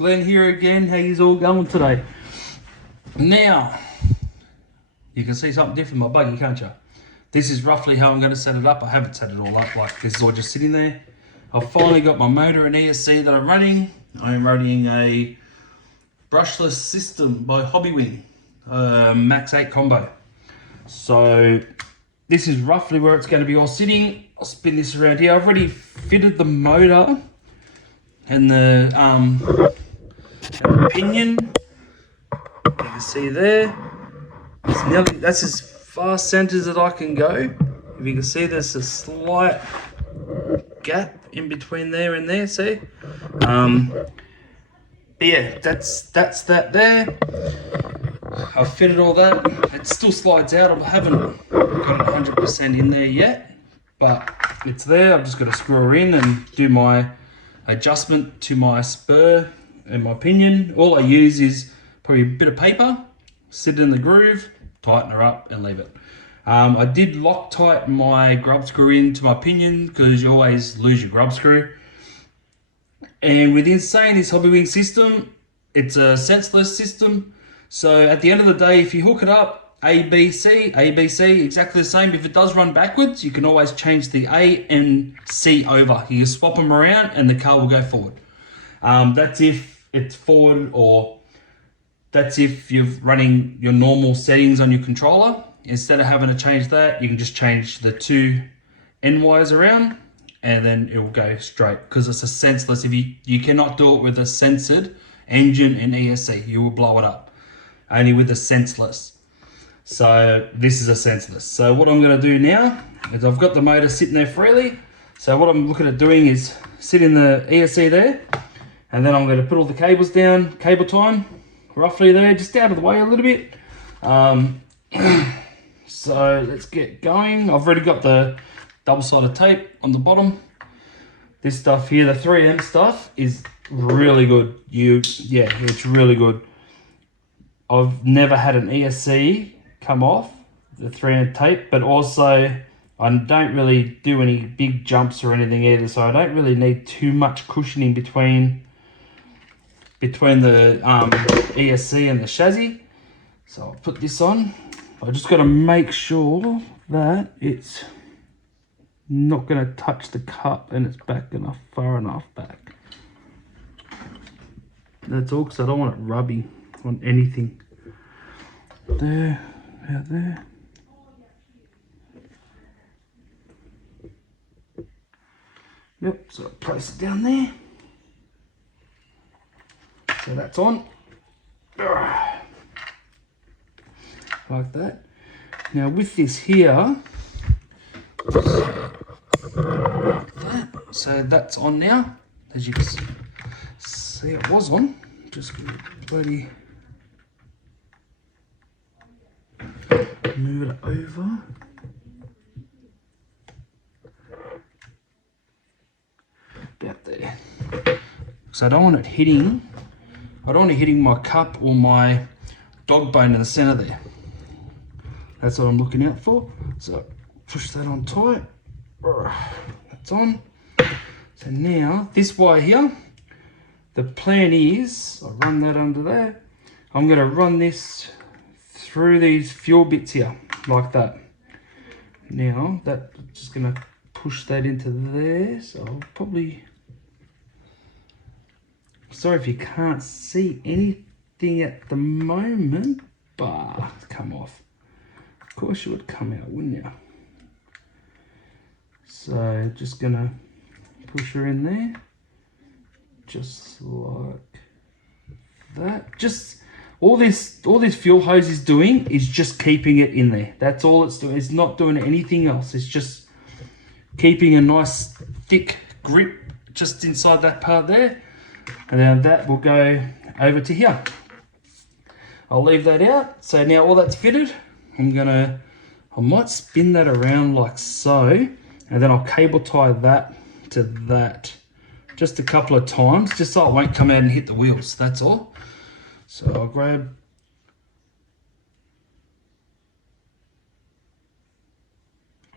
Glenn here again. How you all going today? Now, you can see something different in my buggy, can't you? This is roughly how I'm going to set it up. I haven't set it all up, like this is all just sitting there. I've finally got my motor and ESC that I'm running. I am running a brushless system by Hobbywing, Max 8 combo. So this is roughly where it's going to be all sitting. I'll spin this around here. I've already fitted the motor and the pinion. You can see there. It's nearly, that's as far centered as I can go. If you can see, there's a slight gap in between there and there. See? But yeah, that's that there. I've fitted all that. It still slides out. I haven't got it 100% in there yet, but it's there. I've just got to screw her in and do my adjustment to my spur and my pinion. All I use is probably a bit of paper, sit it in the groove, tighten her up and leave it. I did Loctite my grub screw into my pinion because you always lose your grub screw. And with insane this Hobbywing system, it's a senseless system. So at the end of the day, if you hook it up, ABC, exactly the same. If it does run backwards, you can always change the A and C over. You can swap them around and the car will go forward. That's if it's forward, or that's if you're running your normal settings on your controller. Instead of having to change that, you can just change the two end wires around and then it will go straight, because it's a senseless. If you cannot do it with a censored engine and ESC, you will blow it up. Only with a senseless. So this is a senseless. So what I'm going to do now is I've got the motor sitting there freely. So what I'm looking at doing is sit in the ESC there, and then I'm going to put all the cables down, cable time, roughly there, just out of the way a little bit. So let's get going. I've already got the double-sided tape on the bottom. This stuff here, the 3M stuff, is really good. Yeah, it's really good. I've never had an ESC come off the 3M tape, but also I don't really do any big jumps or anything either, so I don't really need too much cushioning between the ESC and the chassis. So I'll put this on. I just got to make sure that it's not going to touch the cup and it's back enough, far enough back. That's all, because I don't want it rubbing on anything. There, out there. Yep, so I'll place it down there. So that's on. Like that. Now with this here, like that. So that's on now. As you can see, it was on. Just bloody move it over. About there. So I don't want it hitting my cup or my dog bone in the center there. That's what I'm looking out for. So push that on tight. That's on. So now this wire here, the plan is I'll run that under there. I'm going to run this through these fuel bits here, like that. Now that's just going to push that into there. So I'll probably, sorry if you can't see anything at the moment, but it's come off. Of course you would come out, wouldn't you? So just going to push her in there, just like that. Just all this fuel hose is doing is just keeping it in there. That's all it's doing. It's not doing anything else. It's just keeping a nice thick grip just inside that part there. And then that will go over to here. I'll leave that out. So now all that's fitted, I might spin that around like so, and then I'll cable tie that to that just a couple of times, just so it won't come out and hit the wheels, that's all. So I'll grab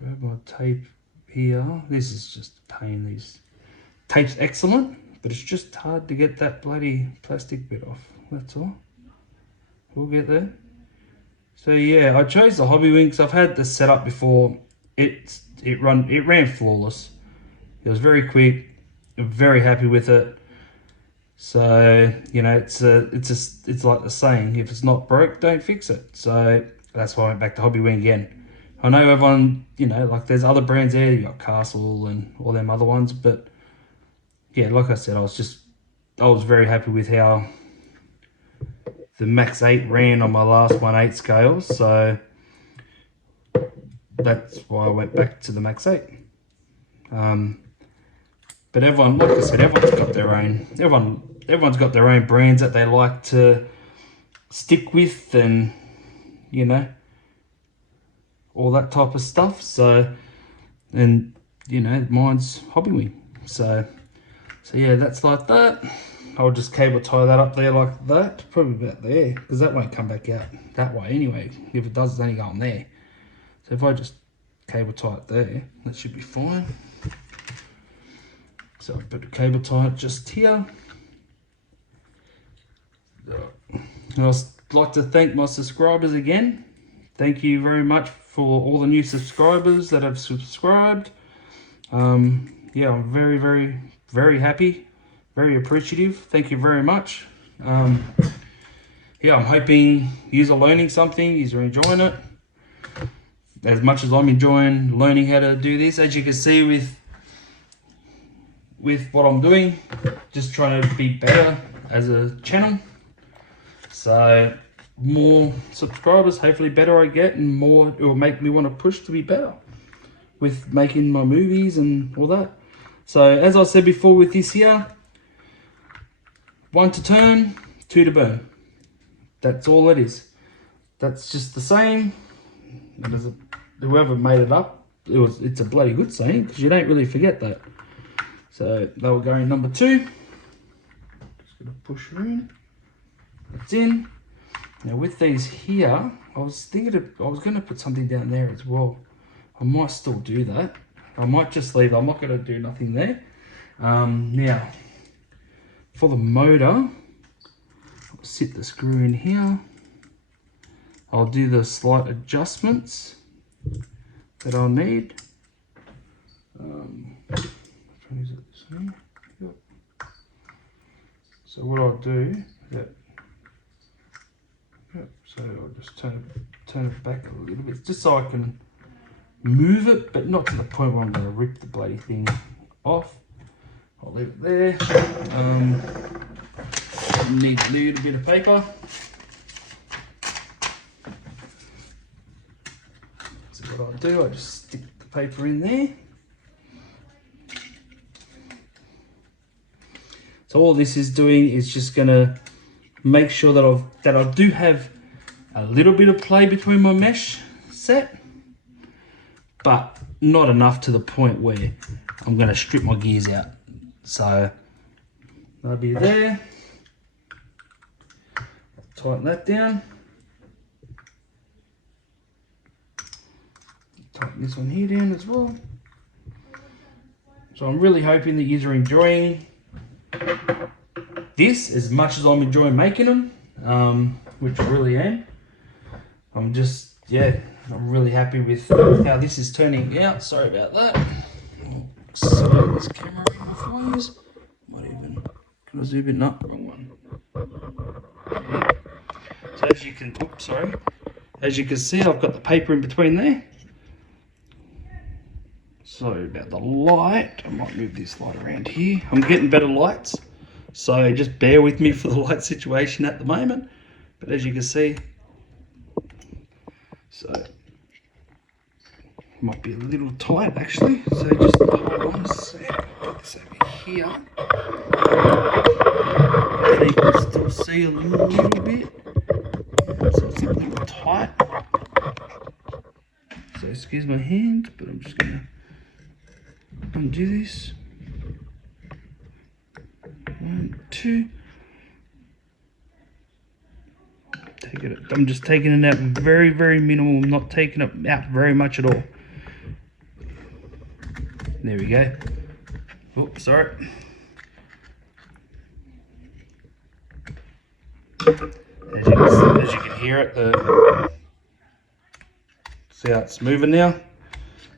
my tape here. This is just a pain. These tape's excellent, but it's just hard to get that bloody plastic bit off. That's all. We'll get there. So yeah, I chose the Hobby Wing because I've had this set up before. It ran flawless. It was very quick. I'm very happy with it. So you know, it's like the saying: if it's not broke, don't fix it. So that's why I went back to Hobby Wing again. I know everyone, you know, like there's other brands there. You got Castle and all them other ones, but yeah, like I said, I was very happy with how the Max 8 ran on my last 1/8 scale, so that's why I went back to the Max 8. But everyone, like I said, everyone's got their own brands that they like to stick with, and you know, all that type of stuff. So, and you know, mine's Hobby Wing. So yeah, that's like that. I'll just cable tie that up there like that, probably about there, because that won't come back out that way anyway. If it does, it's only going there. So if I just cable tie it there, that should be fine. So I put the cable tie it just here. And I'd like to thank my subscribers again. Thank you very much for all the new subscribers that have subscribed. Yeah, I'm very, very, very happy. Very appreciative. Thank you very much. Yeah, I'm hoping you're learning something, you're enjoying it as much as I'm enjoying learning how to do this. As you can see with what I'm doing, just trying to be better as a channel. So more subscribers, hopefully better I get, and more it will make me want to push to be better with making my movies and all that. So as I said before with this here, 1 to turn, 2 to burn. That's all it is. That's just the same. Whoever made it up, it's a bloody good saying, because you don't really forget that. So they were going number 2. Just gonna push her in. It's in. Now with these here, I was gonna put something down there as well. I might still do that. I might just leave. I'm not gonna do nothing there. Now, for the motor, I'll sit the screw in here. I'll do the slight adjustments that I'll need. So what I'll do, so I'll just turn it back a little bit, just so I can move it, but not to the point where I'm going to rip the bloody thing off. I'll leave it there. Need a little bit of paper. So what I'll do, I just stick the paper in there. So all this is doing is just going to make sure that I do have a little bit of play between my mesh set, but not enough to the point where I'm going to strip my gears out. So that'll be there. Tighten that down. Tighten this one here down as well. So I'm really hoping that you're enjoying this as much as I'm enjoying making them, which I really am. I'm really happy with how this is turning out. Sorry about that. So this camera in my face. Might even, can I zoom in? No, wrong one. Yeah. So as you can see, I've got the paper in between there. So about the light, I might move this light around here. I'm getting better lights, so just bear with me for the light situation at the moment. But as you can see, so might be a little tight actually. So just hold on a sec. Put this over here. So you can still see a little bit. So it's a little tight. So excuse my hand, but I'm just gonna undo this. 1, 2. I'm just taking it out very, very minimal. I'm not taking it out very much at all. There we go. Oops, sorry. As you can hear it, see how it's moving now?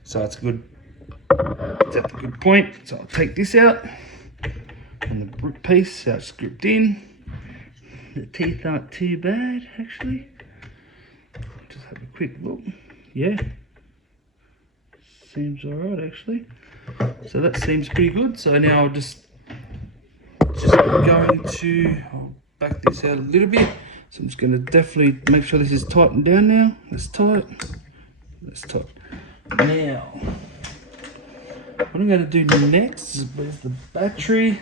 So it's good. It's at the good point. So I'll take this out. And the brick piece, how it's gripped in. The teeth aren't too bad, actually. Just have a quick look. Yeah. Seems alright, actually. So that seems pretty good. So now I'll just going to, I'll back this out a little bit. So I'm just going to definitely make sure this is tightened down now. That's tight. That's tight. Now, what I'm going to do next is where's the battery.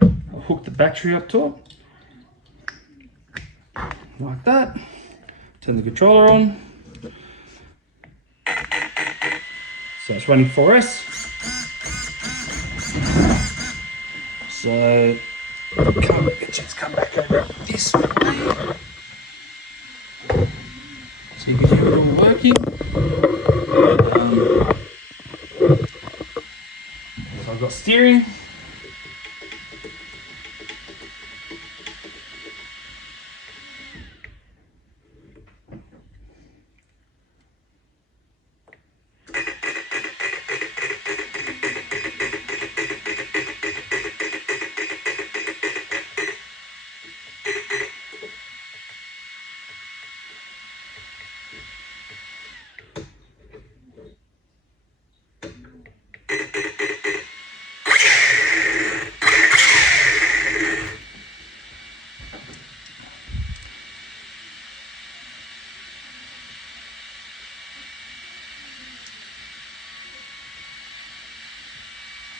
I'll hook the battery up top. Like that. Turn the controller on. So it's running 4S. So let's come back over this way. So you can hear it all working. So I've got steering.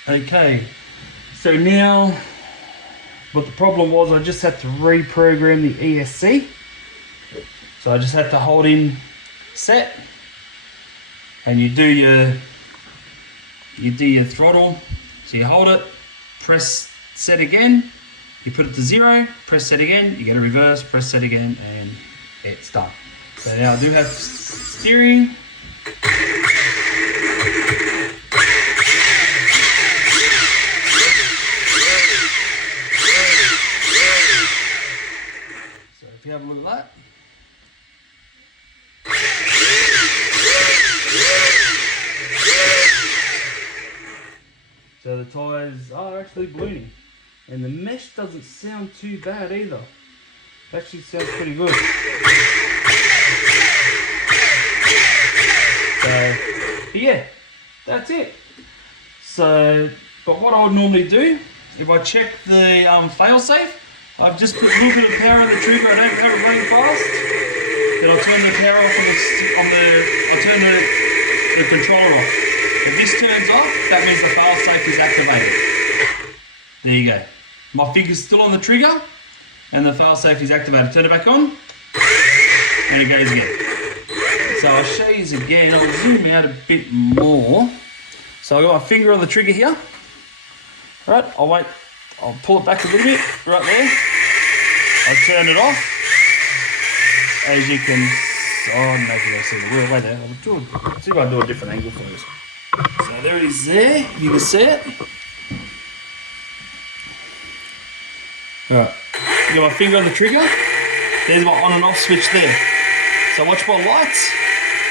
Okay, so now what the problem was, I just had to reprogram the ESC. So I just had to hold in set, and you do your throttle. So you hold it, press set again, you put it to 0, press set again, you get a reverse, press set again, and it's done. So now I do have steering. You have a look at that. So the tyres are actually ballooning, and the mesh doesn't sound too bad either. It actually sounds pretty good. So yeah, that's it. So, but what I would normally do, if I check the failsafe, I've just put a little bit of power on the trigger. I don't have it running fast. Then I'll turn the power off I'll turn the controller off. If this turns off, that means the failsafe is activated. There you go. My finger's still on the trigger, and the failsafe is activated. Turn it back on, and it goes again. So I'll show you again. I'll zoom out a bit more. So I've got my finger on the trigger here. Right, I'll pull it back a little bit, right there. I'll turn it off. As you can, I don't know if you can see the wheel right there. I'll see if I can do a different angle for this. So there it is there, you can see it. Alright, got my finger on the trigger. There's my on and off switch there. So watch my lights.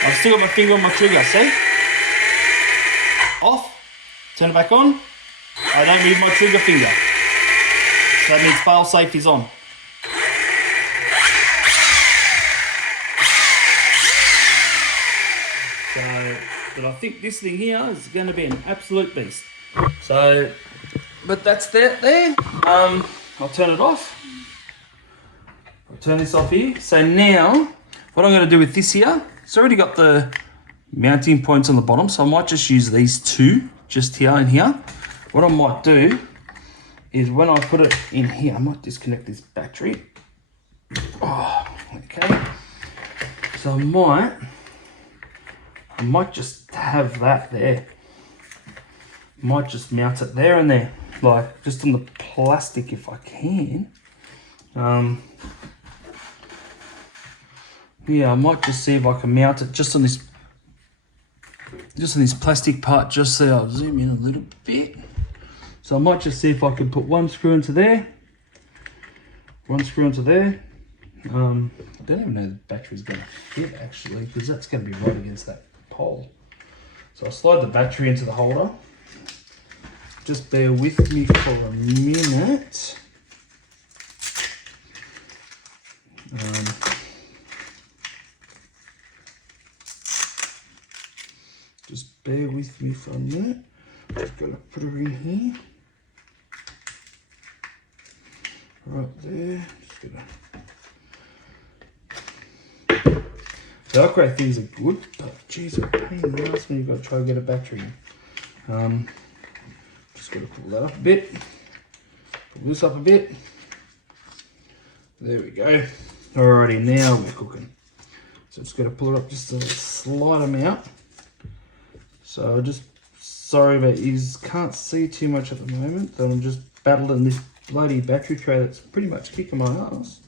I've still got my finger on my trigger, see? Off, turn it back on. I don't move my trigger finger. So that means failsafe is on. So, but I think this thing here is going to be an absolute beast. So, but that's that there. I'll turn it off. I'll turn this off here. So now, what I'm going to do with this here, it's already got the mounting points on the bottom, so I might just use these two, just here and here. What I might do is when I put it in here, I might disconnect this battery. Oh, okay. So I might just have that there. Might just mount it there and there, like just on the plastic if I can. Yeah, I might just see if I can mount it just on this plastic part, just so I'll zoom in a little bit. So I might just see if I can put one screw into there, one screw into there, I don't even know the battery's going to fit actually, because that's going to be right against that pole. So I'll slide the battery into the holder. Just bear with me for a minute. Just bear with me for a minute. Just gotta put her in here. Right there. Just gonna... The upgrade things are good, but geez, a pain in the ass when you've got to try and get a battery in. Just gotta pull that up a bit. Pull this up a bit. There we go. Alrighty, now we're cooking. So just gotta pull it up just a slight amount. So just sorry about you can't see too much at the moment, that I'm just battling this bloody battery tray that's pretty much kicking my ass.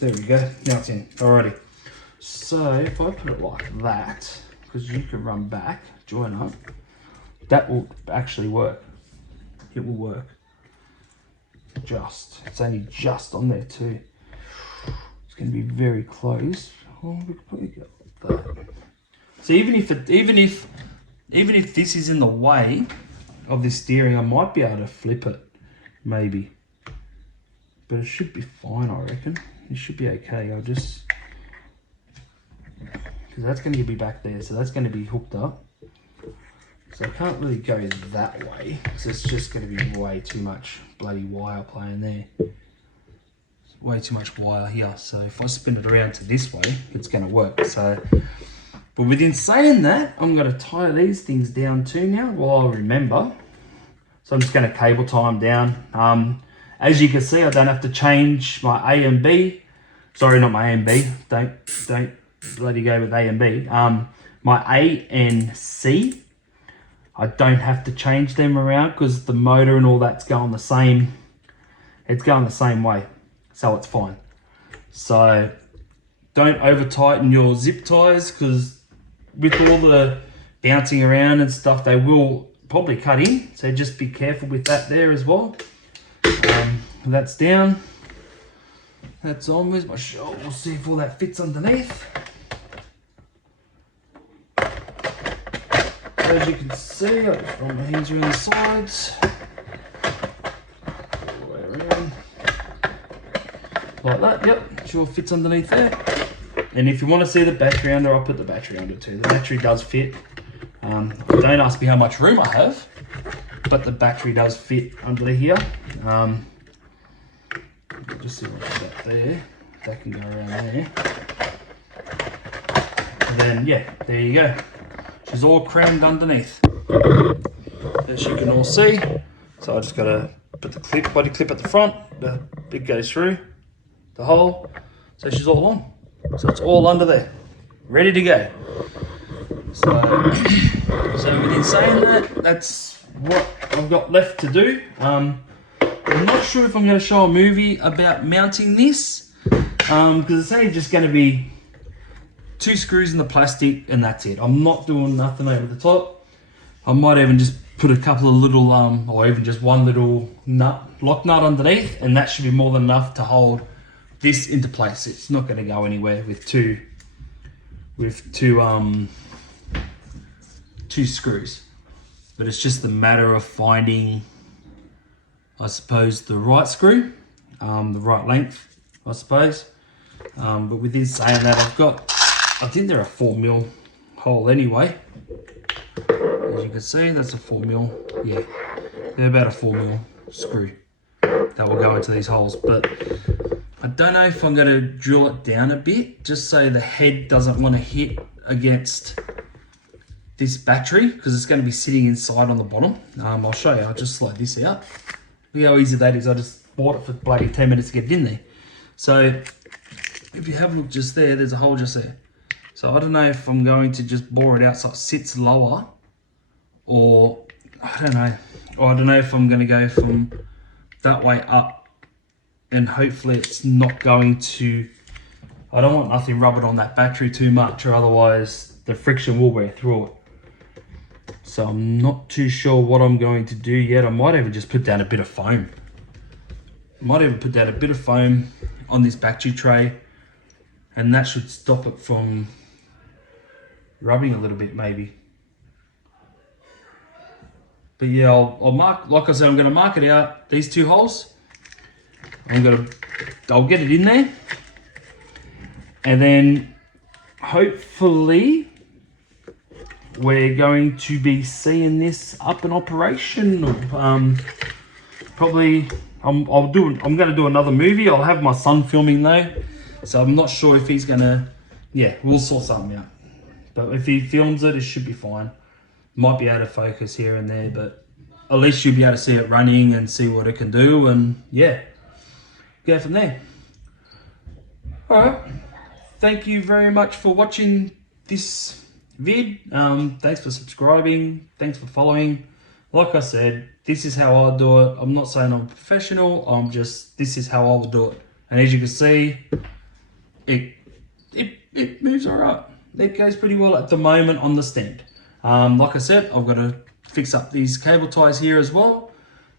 There we go, now it's in. Alrighty. So if I put it like that, because you can run back, join up, that will actually work. It will work. It's only just on there too. It's going to be very close. Oh, we could probably go like that. So even if this is in the way of the steering, I might be able to flip it, maybe. But it should be fine, I reckon. It should be okay. I'll just, because that's going to be back there, so that's going to be hooked up. So I can't really go that way, so it's just going to be way too much bloody wire playing there. It's way too much wire here. So if I spin it around to this way, it's going to work. So, but within saying that, I'm going to tie these things down too now while I remember. So I'm just going to cable tie them down. As you can see, I don't have to change my A and B. Sorry, not my A and B. Don't bloody go with A and B. My A and C. I don't have to change them around because the motor and all that's going the same. It's going the same way, so it's fine. So don't over tighten your zip ties, because with all the bouncing around and stuff, they will probably cut in. So just be careful with that there as well. That's down. That's on. Where's my shoulder? We'll see if all that fits underneath. As you can see, I'll just roll my hands around the sides. All the way around. Like that, yep. Sure fits underneath there. And if you want to see the battery under, I'll put the battery under too. The battery does fit. Don't ask me how much room I have, but the battery does fit under here. Just see what I've got there. That can go around there. And then, yeah, there you go. She's all crammed underneath, as you can all see. So I just got to put the body clip at the front. It goes through the hole. So she's all on. So it's all under there, ready to go. So within saying that, that's what I've got left to do. I'm not sure if I'm going to show a movie about mounting this, because it's only just going to be 2 screws in the plastic and that's it. I'm not doing nothing over the top. I might even just put a couple of little, or even just one little lock nut underneath, and that should be more than enough to hold this into place. It's not going to go anywhere with two screws. But it's just a matter of finding, I suppose, the right screw, the right length, I suppose. But within saying that, I think they're a 4mm hole anyway. As you can see, that's a 4mm. Yeah, they're about a 4mm screw that will go into these holes. But I don't know if I'm going to drill it down a bit, just so the head doesn't want to hit against this battery, because it's going to be sitting inside on the bottom. I'll show you. I'll just slide this out. Look how easy that is. I just bought it for bloody 10 minutes to get it in there. So if you have a look just there, there's a hole just there. So I don't know if I'm going to just bore it out so it sits lower, or I don't know. Or I don't know if I'm going to go from that way up, and hopefully it's not going to, I don't want nothing rubbing on that battery too much, or otherwise the friction will wear through it. So I'm not too sure what I'm going to do yet. I might even just put down a bit of foam. on this battery tray, and that should stop it from rubbing a little bit maybe. But yeah, I'll mark, like I said, I'm going to mark it out, these 2 holes. I'll get it in there, and then hopefully we're going to be seeing this up in operation. Probably I'm going to do another movie. I'll have my son filming though, so I'm not sure if he's gonna. Yeah, we'll sort something out. But if he films it, it should be fine. Might be out of focus here and there, but at least you'll be able to see it running and see what it can do, and yeah, go from there. All right, thank you very much for watching this vid. Thanks for subscribing, thanks for following. Like I said, this is how I do it. I'm not saying I'm professional, this is how I would do it. And as you can see, it moves all right. It goes pretty well at the moment on the stand. Like I said, I've got to fix up these cable ties here as well.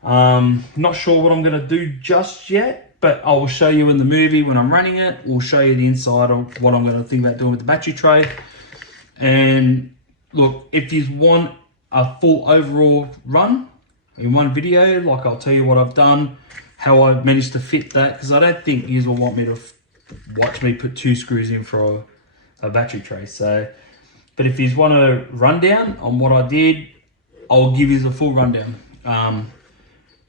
Not sure what I'm going to do just yet, but I will show you in the movie when I'm running it. We'll show you the inside of what I'm going to think about doing with the battery tray. And look, if you want a full overall run in one video, like I'll tell you what I've done, how I managed to fit that, because I don't think you will want me to watch me put 2 screws in for a battery tray. So, but if you want a rundown on what I did, I'll give you the full rundown.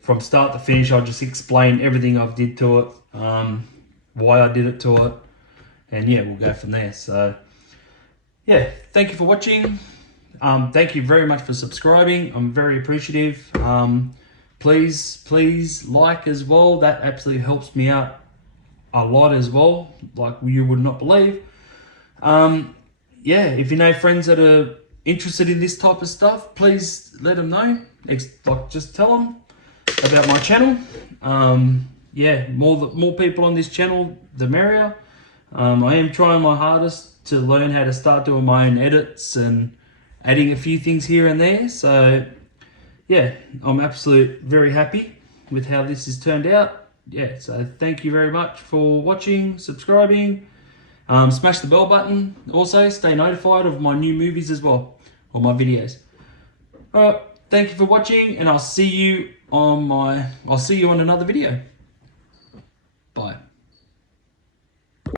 From start to finish, I'll just explain everything I've did to it, why I did it to it, and yeah, we'll go from there. So yeah, thank you for watching. Thank you very much for subscribing. I'm very appreciative. Please like as well. That absolutely helps me out a lot as well, like you would not believe. Yeah, if you know friends that are interested in this type of stuff, please let them know. Just tell them about my channel. Yeah, more people on this channel, the merrier. I am trying my hardest to learn how to start doing my own edits and adding a few things here and there. So yeah, I'm absolutely very happy with how this has turned out. Yeah, so thank you very much for watching, subscribing. Smash the bell button. Also, stay notified of my new movies as well, or my videos. All right, thank you for watching, and I'll see you on another video.